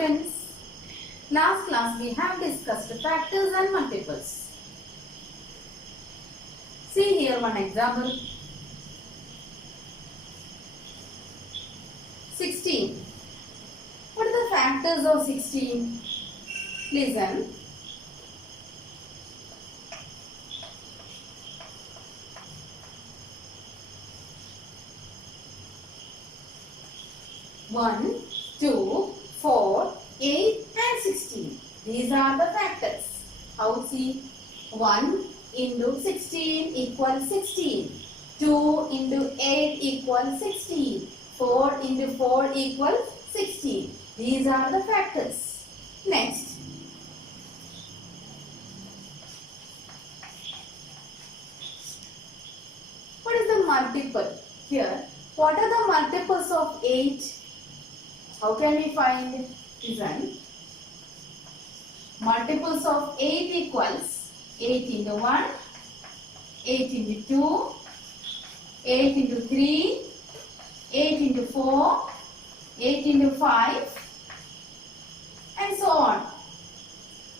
students. Last class we have discussed factors and multiples. See here one example. 16. What are the factors of 16? Listen. One, 2, 4, 8 and 16. These are the factors. How see? 1 into 16 equals 16. 2 into 8 equals 16. 4 into 4 equals 16. These are the factors. Next. What is the multiple? Here, what are the multiples of 8? How can we find? Listen. Multiples of 8 equals 8 into 1, 8 into 2, 8 into 3, 8 into 4, 8 into 5 and so on.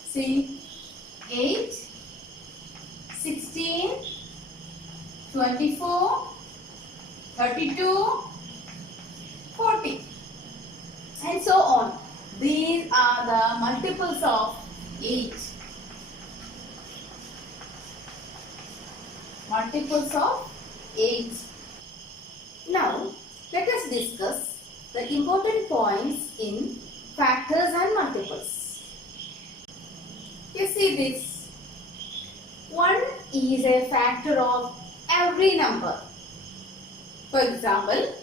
See, 8, 16, 24, 32, 40 and so on. These are the multiples of 8. Multiples of 8. Now, let us discuss the important points in factors and multiples. You see this. 1 is a factor of every number. For example,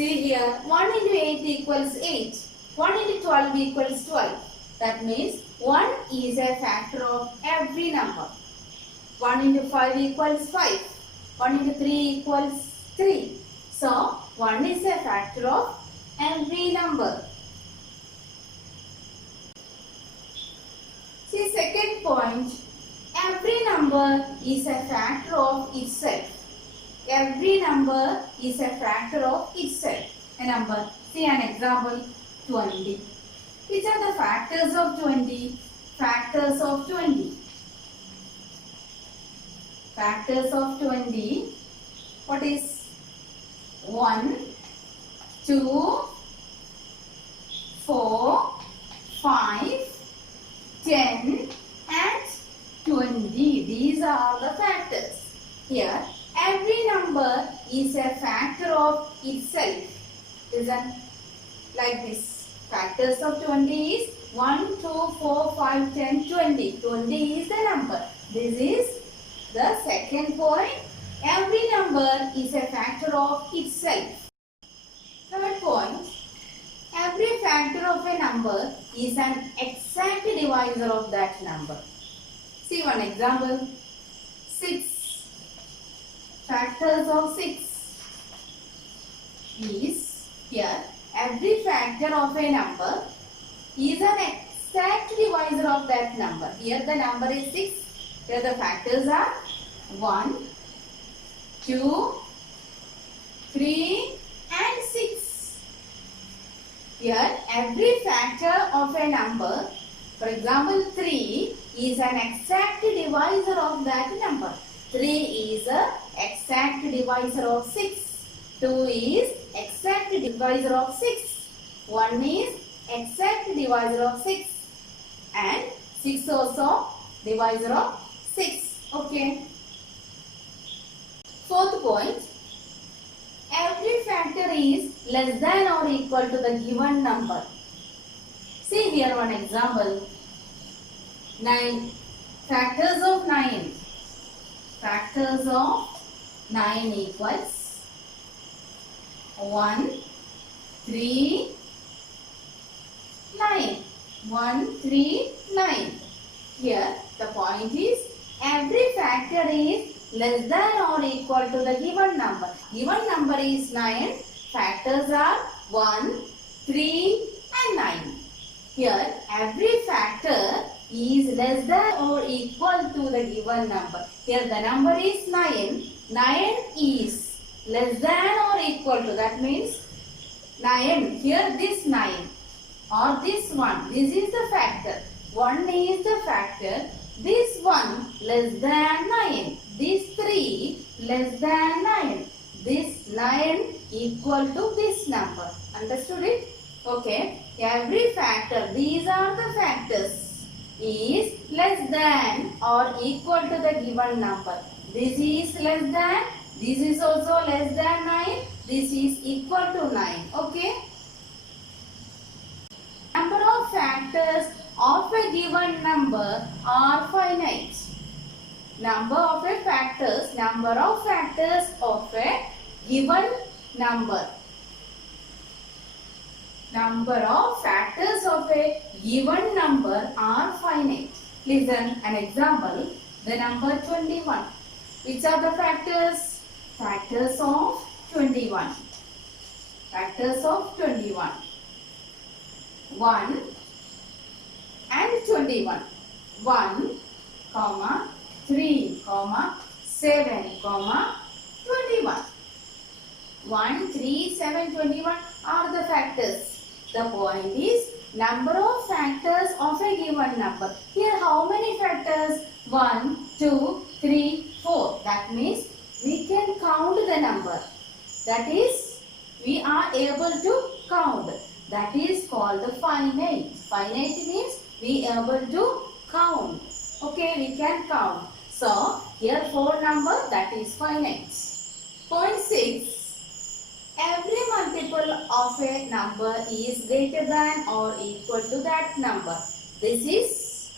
see here, 1 into 8 equals 8. 1 into 12 equals 12. That means 1 is a factor of every number. 1 into 5 equals 5. 1 into 3 equals 3. So, 1 is a factor of every number. See, second point, every number is a factor of itself. Every number is a factor of itself. A number, see an example, 20. Which are the factors of 20? Factors of 20. Factors of 20. What is 1, 2, 4, 5, 10 and 20. These are the factors. Here, every number is a factor of itself. Listen, like this. Factors of 20 is 1, 2, 4, 5, 10, 20. 20 is the number. This is the second point. Every number is a factor of itself. Third point. Every factor of a number is an exact divisor of that number. See one example. 6. Factors of 6 is here. Every factor of a number is an exact divisor of that number. Here the number is 6. Here the factors are 1, 2, 3 and 6. Here every factor of a number, for example 3, is an exact divisor of that number. 3 is an exact divisor of 6. 2 is exact divisor of 6. 1 is exact divisor of 6. And 6 also divisor of 6. Okay. Fourth point. Every factor is less than or equal to the given number. See here one example. 9. Factors of 9. Factors of 9 equals 1, 3, 9. 1, 3, 9. Here the point is every factor is less than or equal to the given number. Given number is 9. Factors are 1, 3 and 9. Here every factor is less than or equal to the given number. Here the number is 9. 9 is less than or equal to, that means 9. Here this 9 or this 1. This is the factor. 1 is the factor. This 1 less than 9. This 3 less than 9. This 9 equal to this number. Understood it? Okay. Every factor, these are the factors, is less than or equal to the given number. This is less than. This is also less than 9. This is equal to 9. Okay. Number of factors of a given number are finite. Number of factors of a given number. Number of factors of a given number are finite. Listen an example. The number 21. Which are the factors? Factors of 21. Factors of 21. 1 and 21. 1, 3, 7, 21. 1, 3, 7, 21 are the factors. The point is number of factors of a given number. Here how many factors? 1, 2, 3, 4. That means we can count the number. That is, we are able to count. That is called the finite. Finite means we are able to count. Okay, we can count. So, here 4 number, that is finite. Point 6. Every multiple of a number is greater than or equal to that number. This is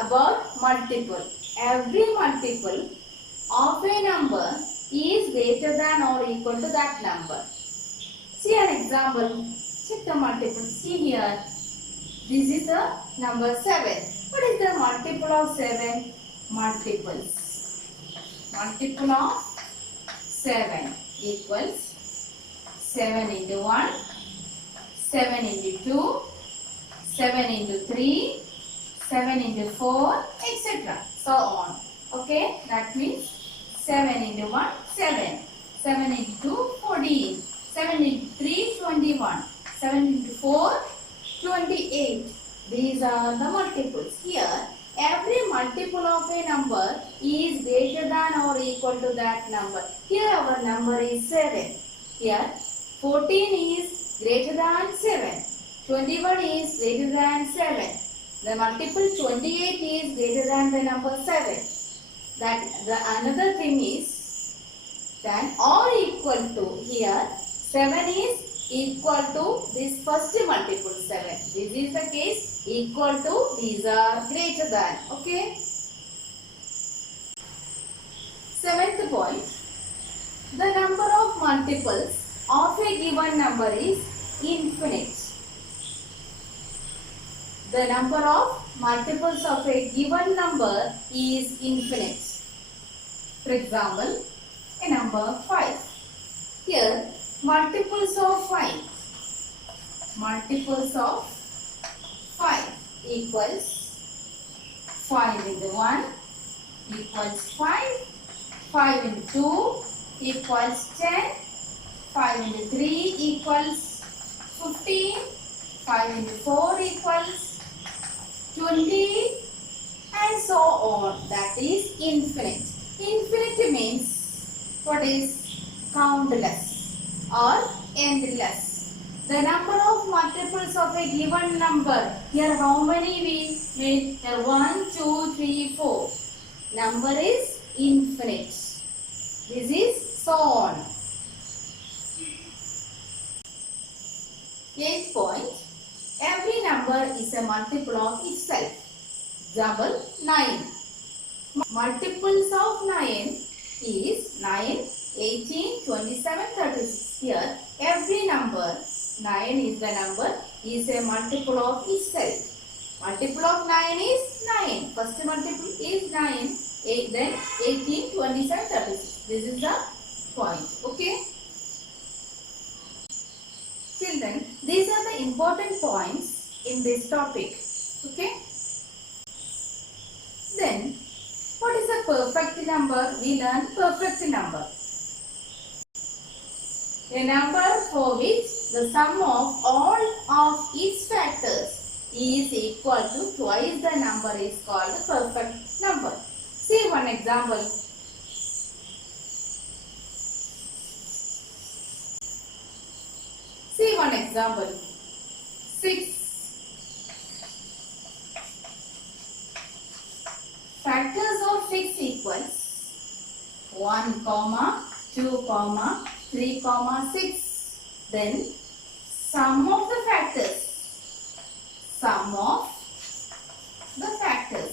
about multiple. Every multiple of a number is greater than or equal to that number. See an example. Check the multiple. See here. This is the number 7. What is the multiple of 7? Multiples. Multiple of 7 equals 7 into 1, 7 into 2, 7 into 3, 7 into 4, etc. So on. Okay, that means 7 into 1, 7. 7 into 2, 14. 7 into 3, 21. 7 into 4, 28. These are the multiples. Here, every multiple of a number is greater than or equal to that number. Here our number is 7. Here, 14 is greater than 7. 21 is greater than 7. The multiple 28 is greater than the number 7. That the another thing is that or equal to, here 7 is equal to this first multiple 7. This is the case, equal to, these are greater than. Okay. 7th point. The number of multiples of a given number is infinite. The number of multiples of a given number is infinite. For example, a number 5. Here, multiples of 5. Multiples of 5 equals 5 into 1 equals 5. 5 into 2 equals 10. 5 into 3 equals 15. 5 into 4 equals 20 and so on. That is infinite. Infinite means what is countless or endless. The number of multiples of a given number. Here how many we made? Here 1, 2, 3, 4. Number is infinite. This is so on. 8th point. Every number is a multiple of itself. Example 9. Multiples of 9 is 9, 18, 27, 36. Here every number, 9 is the number, is a multiple of itself. Multiple of 9 is 9. First multiple is 9, 8, then 18, 27, 36. This is the point. Okay. Children, these are the important points in this topic. Okay. perfect number, we learn perfect number. A number for which the sum of all of its factors is equal to twice the number is called a perfect number. See one example. See one example. 6. Factors of 6 equals 1, 2, 3, 6. Then sum of the factors. Sum of the factors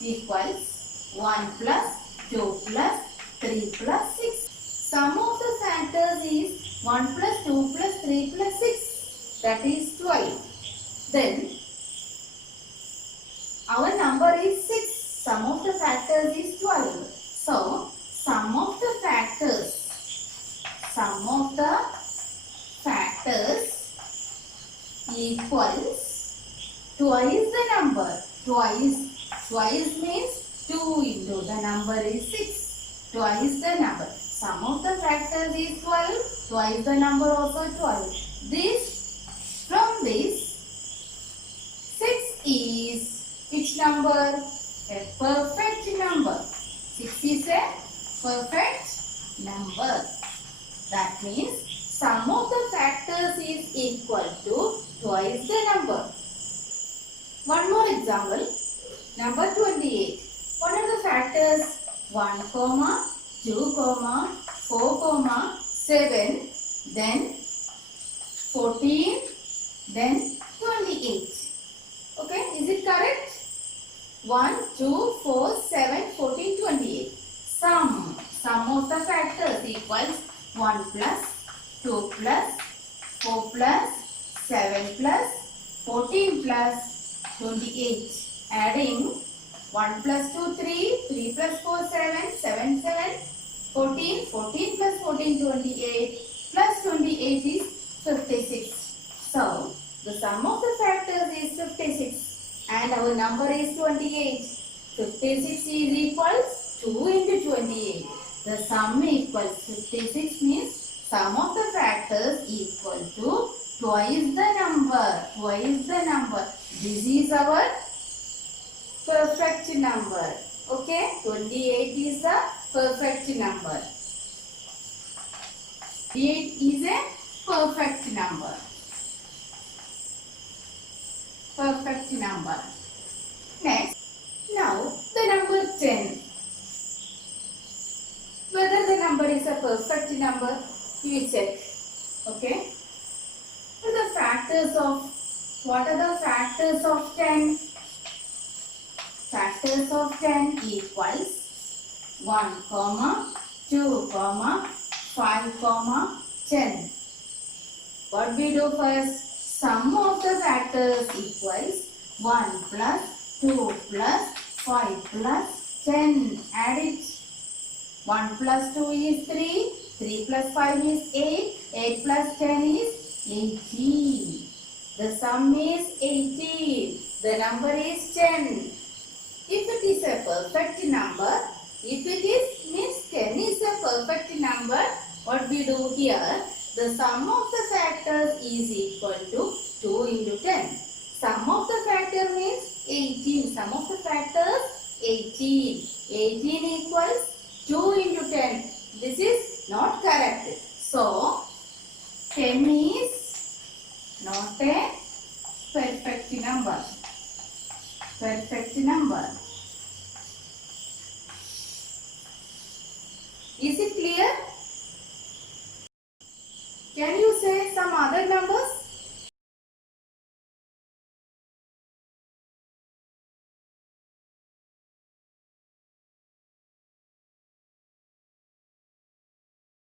equals 1 plus 2 plus 3 plus 6. Sum of the factors is 1 plus 2 plus 3 plus 6. That is 12. Then our number is 6. Sum of the factors is 12. So, sum of the factors equals twice the number. Twice means 2 into the number is 6. Twice the number. Sum of the factors is 12. Twice the number also 12. From this 6 is which number? A perfect number. 6 is a perfect number. That means sum of the factors is equal to twice the number. One more example. Number 28. What are the factors? 1, 2, 4, 7, then 14, then 28. Okay, is it correct? 1, 2, 4, 7, 14, 28. Sum of the factors equals 1 plus 2 plus 4 plus 7 plus 14 plus 28. Adding 1 plus 2, 3, 3 plus 4, 7, 7, 7, 14, 14 plus 14, 28, plus 28 is 56. So, the sum of the factors is 56 and our number is 28. 56 is equals 2 into 28. The sum equals 56 means sum of the factors equal to twice the number. Twice the number. This is our perfect number. Okay, 28 is the perfect number. 28 is a perfect number. Perfect number. Next, now the number 10. Whether the number is a perfect number, you will check. Okay. What are the factors of 10? Factors of 10 equals 1, 2, 5, 10. What we do first? Sum of the factors equals 1 plus 2 plus 5 plus 10. Add it. 1 plus 2 is 3. 3 plus 5 is 8. 8 plus 10 is 18. The sum is 18. The number is 10. If it is a perfect number, if it is means 10 is a perfect number, what we do here? The sum of the factors is equal to 2 into 10. Sum of the factor means 18. Sum of the factors 18. 18 equals 2 into 10. This is not correct. So, 10 is not a perfect number. Perfect number. Is it clear? Can you say some other numbers?